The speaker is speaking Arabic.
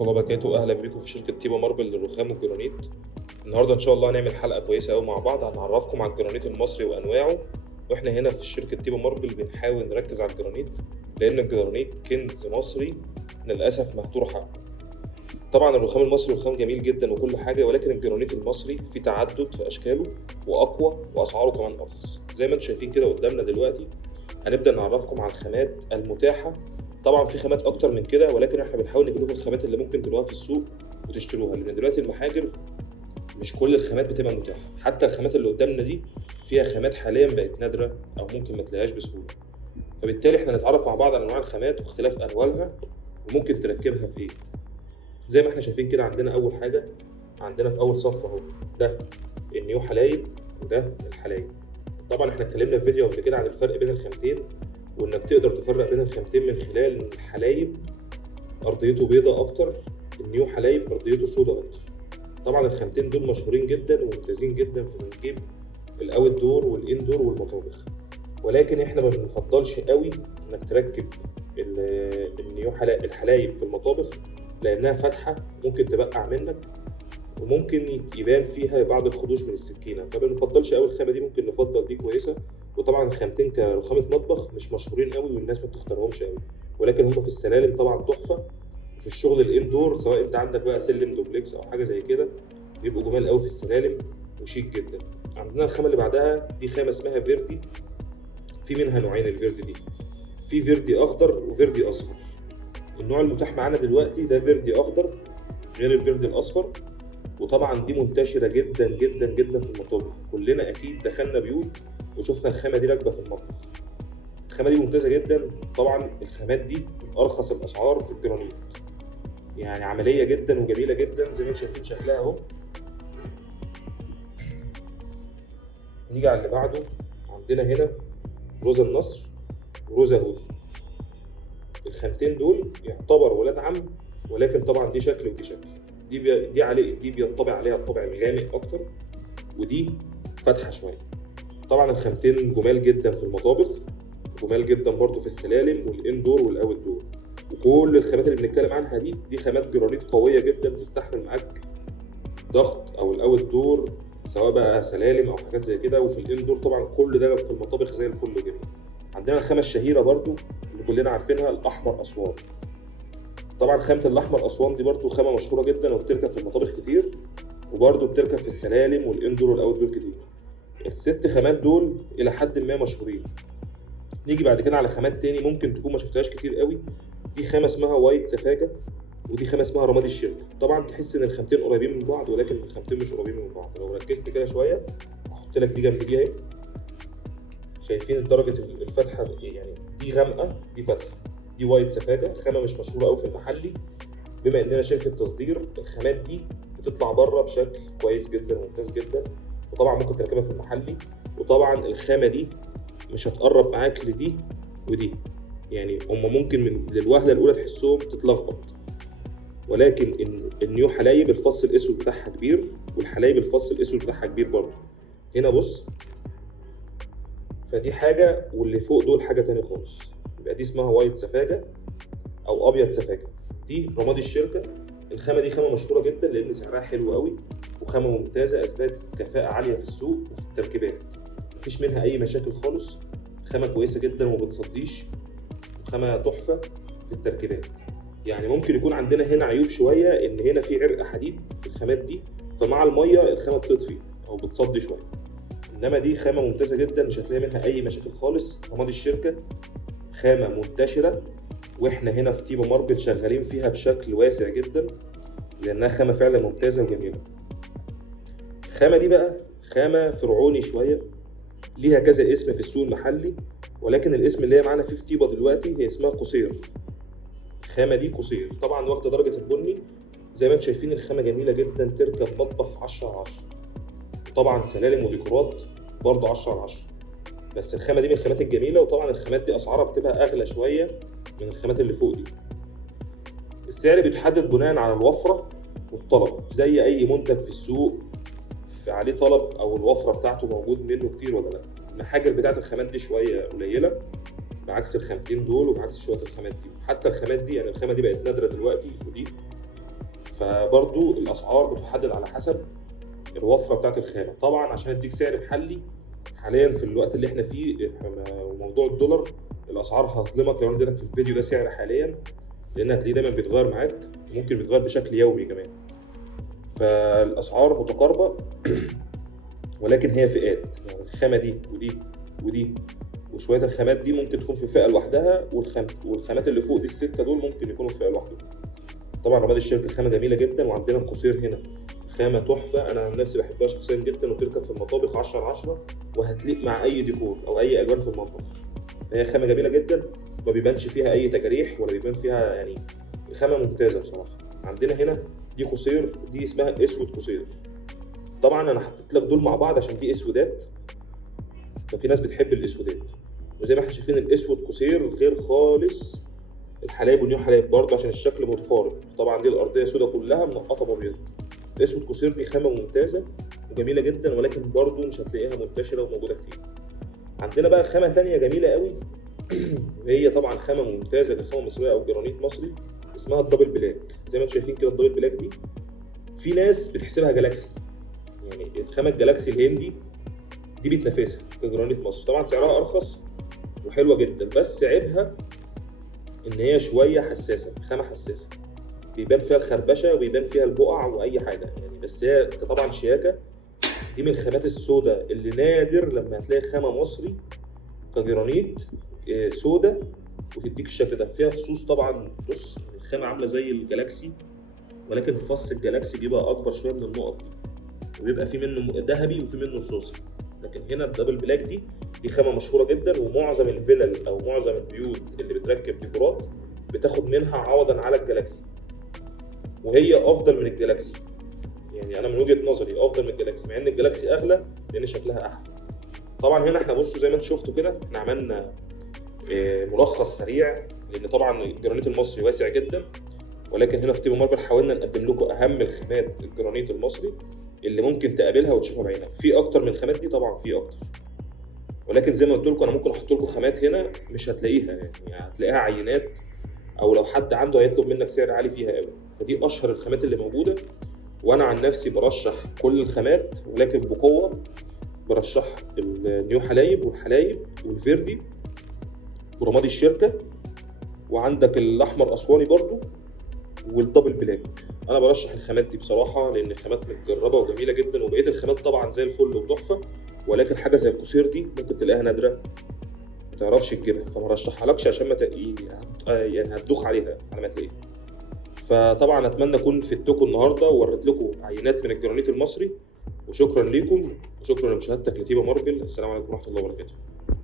الله وبركاته. اهلا بيكم في شركه تيبا ماربل للرخام والجرانيت. النهارده ان شاء الله هنعمل حلقه كويسه قوي مع بعض، هنعرفكم على الجرانيت المصري وانواعه. واحنا هنا في شركه تيبا ماربل بنحاول نركز على الجرانيت، لان الجرانيت كنز مصري للاسف مهدور حقه. طبعا الرخام المصري رخام جميل جدا وكل حاجه، ولكن الجرانيت المصري فيه تعدد في اشكاله واقوى واسعاره كمان ارخص. زي ما انتم شايفين كده قدامنا دلوقتي هنبدا نعرفكم على الخامات المتاحه. طبعا في خامات اكتر من كده، ولكن احنا بنحاول نجيب لكم الخامات اللي ممكن تلاقوها في السوق وتشتروها، لان دلوقتي المحاجر مش كل الخامات بتبقى متاحه. حتى الخامات اللي قدامنا دي فيها خامات حاليا بقت نادره او ممكن ما تلاقيهاش بسهوله. فبالتالي احنا نتعرف مع بعض على انواع الخامات واختلاف انواعها وممكن تركبها في ايه. زي ما احنا شايفين كده عندنا اول حاجه، عندنا في اول صف اهو ده النيو حلايب وده الحلايب. طبعا احنا اتكلمنا في فيديو قبل كده عن الفرق بين الخامتين، وانك تقدر تفرق بين الخامتين من خلال ان الحلايب ارضيته بيضة اكتر، النيو حلايب ارضيته سودة اكتر. طبعا الخامتين دول مشهورين جدا وممتازين جدا في تركيب الاوت دور والاندور والمطابخ، ولكن احنا ما بنفضلش قوي انك تركب النيو الحلايب في المطابخ، لانها فاتحه ممكن تبقع منك وممكن يبان فيها بعض الخدوش من السكينه، فما بنفضلش قوي الخامه دي. ممكن نفضل دي كويسه. وطبعا الخامتين كرخامه مطبخ مش مشهورين قوي والناس ما بتختارهمش قوي، ولكن هم في السلالم طبعا تحفه، وفي الشغل الاندور سواء انت عندك بقى سلم دوبلكس او حاجه زي كده بيبقوا جمال قوي في السلالم وشيك جدا. عندنا الخامه اللي بعدها دي خامه اسمها فيردي. في منها نوعين الفيردي دي، في فيردي اخضر وفيردي اصفر. النوع المتاح معانا دلوقتي ده فيردي اخضر غير الفيردي الاصفر، وطبعا دي منتشره جدا جدا جدا في المطابخ. كلنا اكيد دخلنا بيوت وشفنا الخامه دي راكبه في المطبخ. الخامه دي ممتازه جدا. طبعا الخامات دي من ارخص الاسعار في الجرانيت، يعني عمليه جدا وجميله جدا زي ما انتم شايفين شكلها اهو. نيجي على اللي بعده، عندنا هنا روزا النصر وروزا هودي. الخامتين دول يعتبر ولاد عم، ولكن طبعا دي شكل ودي شكل. دي بيطبع عليها الطبع الغامق اكتر، ودي فاتحه شويه. طبعا الخامتين جمال جدا في المطابخ، جمال جدا برضو في السلالم والاندور والاوت دور. وكل الخامات اللي بنتكلم عنها دي خامات جرانيت قويه جدا تستحمل معاك ضغط او الاوت دور، سواء بقى سلالم او حاجات زي كده. وفي الاندور طبعا كل ده في المطابخ زي الفل وجميل. عندنا الخامه الشهيره برضو اللي كلنا عارفينها، الاحمر اسوان. طبعا خامه الاحمر اسوان دي برضو خامه مشهوره جدا وبتركب في المطابخ كتير، وبرضو بتركب في السلالم والاندور والاوت دور كتير. الست خامات دول الى حد ما مشهورين. نيجي بعد كده على خامات تاني ممكن تكون ما شفتهاش كتير قوي. دي خامه اسمها وايت سفاجه، ودي خامه اسمها رمادي الشركه. طبعا تحس ان الخامتين قريبين من بعض، ولكن الخامتين مش قريبين من بعض. لو ركزت كده شويه احط لك دي جنب دي اهي، شايفين درجه الفتحه؟ يعني دي غامقه دي فاتحه. دي وايت سفاجه، خامه مش مشهوره قوي في المحلي. بما اننا شركه تصدير، الخامات دي بتطلع بره بشكل كويس جدا وممتاز جدا، وطبعا ممكن تركبها في المحلي. وطبعا الخامه دي مش هتقرب معاك لدي ودي، يعني هم ممكن من للوهله الاولى تحسهم تتلخبط، ولكن النيو حلايب الفص الاسود بتاعها كبير، والحلايب الفص الاسود بتاعها كبير برضه. هنا بص، فدي حاجه واللي فوق دول حاجه تانية خالص. يبقى دي اسمها وايت سفاجه او ابيض سفاجه. دي رمادي الشركه. الخامه دي خامه مشهوره جدا لان سعرها حلو قوي، وخامه ممتازه اثبتت كفاءه عاليه في السوق وفي التركيبات، مفيش منها اي مشاكل خالص. خامه كويسه جدا وما بتصديش، خامه تحفه في التركيبات. يعني ممكن يكون عندنا هنا عيوب شويه، ان هنا في عرق حديد في الخامات دي، فمع الميه الخامه بتطفي او بتصدي شويه. انما دي خامه ممتازه جدا مش هتلاقي منها اي مشاكل خالص. رمادي الشركه خامه منتشره، واحنا هنا في تيبا ماربل شغالين فيها بشكل واسع جدا لانها خامه فعلا ممتازه وجميله. الخامه دي بقى خامه فرعوني شويه، ليها كذا اسم في السوق المحلي، ولكن الاسم اللي هي معانا فيه في تيبا دلوقتي هي اسمها قصير. الخامه دي قصير، طبعا واخده درجه البني. زي ما انتم شايفين الخامه جميله جدا، تركب مطبخ 10/10. طبعا سلالم وديكورات برضه 10/10. بس الخامه دي من الخامات الجميله، وطبعا الخامات دي اسعارها بتبقى اغلى شويه من الخامات اللي فوق دي. السعر بيتحدد بناء على الوفره والطلب، زي اي منتج في السوق عليه طلب او الوفره بتاعته موجود منه كتير ولا لا. المحاجر بتاعت الخامات دي شويه قليله بعكس الخامتين دول وبعكس شويه الخامات دي. حتى الخامات دي، يعني الخامه دي بقت نادره دلوقتي، ودي فبرضو الاسعار بتحدد على حسب الوفره بتاعت الخامه. طبعا عشان اديك سعر محلي حاليا في الوقت اللي احنا فيه وموضوع الدولار، الاسعار هظلمك لو انا اديتك في الفيديو ده سعر حاليا، لان هتلاقيه دايما بيتغير معاك، ممكن بيتغير بشكل يومي كمان. فالاسعار متقاربه ولكن هي فئات، يعني الخامه دي ودي وشويه الخامات دي ممكن تكون في فئه لوحدها، والخامات اللي فوق دي السته دول ممكن يكونوا في فئه لوحدهم. طبعا رماد الشركه خامه جميله جدا، وعندنا القصير هنا خامه تحفه، انا عن نفسي بحبها شخصيا جدا، وتركب في المطابخ 10/10 وهتليق مع اي ديكور او اي الوان في المطبخ. فهي خامه جميله جدا، ما بيبانش فيها اي تجاريح ولا بيبان فيها، يعني خامه ممتازه بصراحه. عندنا هنا دي قصير، دي اسمها اسود قصير. طبعا انا حطيت لك دول مع بعض عشان دي اسودات، ففي ناس بتحب الاسودات، وزي ما احنا شايفين الاسود قصير غير خالص الحلايب والنيو حلايب برضه عشان الشكل متقارب. طبعا دي الارضيه سودا كلها منقطه بابيض. الاسود قصير دي خامه ممتازه وجميله جدا، ولكن برضه مش هتلاقيها منتشره وموجوده كتير. عندنا بقى خامه تانية جميله قوي وهي طبعا خامه ممتازه كخامه مصريه او جرانيت مصري، اسمها الدبل بلاك. زي ما انتم شايفين كده الدبل بلاك دي في ناس بتحسبها جالاكسي، يعني الخامه الجالاكسي الهندي دي بتنافسها كجرانيت مصر. طبعا سعرها ارخص وحلوه جدا، بس عيبها ان هي شويه حساسه، خامه حساسه بيبان فيها الخربشه وبيبان فيها البقع واي حاجه يعني. بس هي طبعا شياكه، دي من الخامات السوداء اللي نادر لما هتلاقي خامه مصري كجرانيت سوداء وتديك الشكل ده. فيها فصوص طبعا، بص الخامه عامله زي الجالاكسي، ولكن فص الجالاكسي بيبقى اكبر شويه من النقط دي، وبيبقى في منه ذهبي وفي منه رصاصي. لكن هنا الدبل بلاك دي خامه مشهوره جدا، ومعظم الفلل او معظم البيوت اللي بتركب ديكورات بتاخد منها عوضا على الجالاكسي، وهي افضل من الجالاكسي. يعني انا من وجهه نظري افضل من الجالاكسي، مع ان الجالاكسي اغلى لان شكلها احلى. طبعا هنا احنا بصوا زي ما انتم شفتوا كده احنا عملنا ملخص سريع، لان طبعا الجرانيت المصري واسع جدا، ولكن هنا في طيبه ماربل حاولنا نقدم لكم اهم الخامات الجرانيت المصري اللي ممكن تقابلها وتشوفها بعينك. في اكتر من الخامات دي طبعا، في اكتر، ولكن زي ما قلت لكم انا ممكن احط لكم خامات هنا مش هتلاقيها، يعني هتلاقيها عينات، او لو حد عنده هيطلب منك سعر عالي فيها قوي. فدي اشهر الخامات اللي موجوده، وانا عن نفسي برشح كل الخامات، ولكن بقوه برشح النيو حلايب والحلايب والفيردي ورمادي الشركه، وعندك الاحمر اسواني برضو والدبل بلاك. انا برشح الخامات دي بصراحه لان الخامات متجربه وجميله جدا، وبقيه الخامات طبعا زي الفل وتحفه، ولكن حاجه زي القصير دي ممكن تلاقيها نادره ما تعرفش تجيبها، فما رشحهالكش عشان ما يعني هتدوخ عليها على ما تلاقيها. فطبعا اتمنى اكون فدتكم النهارده ووريت لكم عينات من الجرانيت المصري، وشكرا ليكم وشكرا لمشاهدتك لطيبه ماربل. السلام عليكم ورحمه الله وبركاته.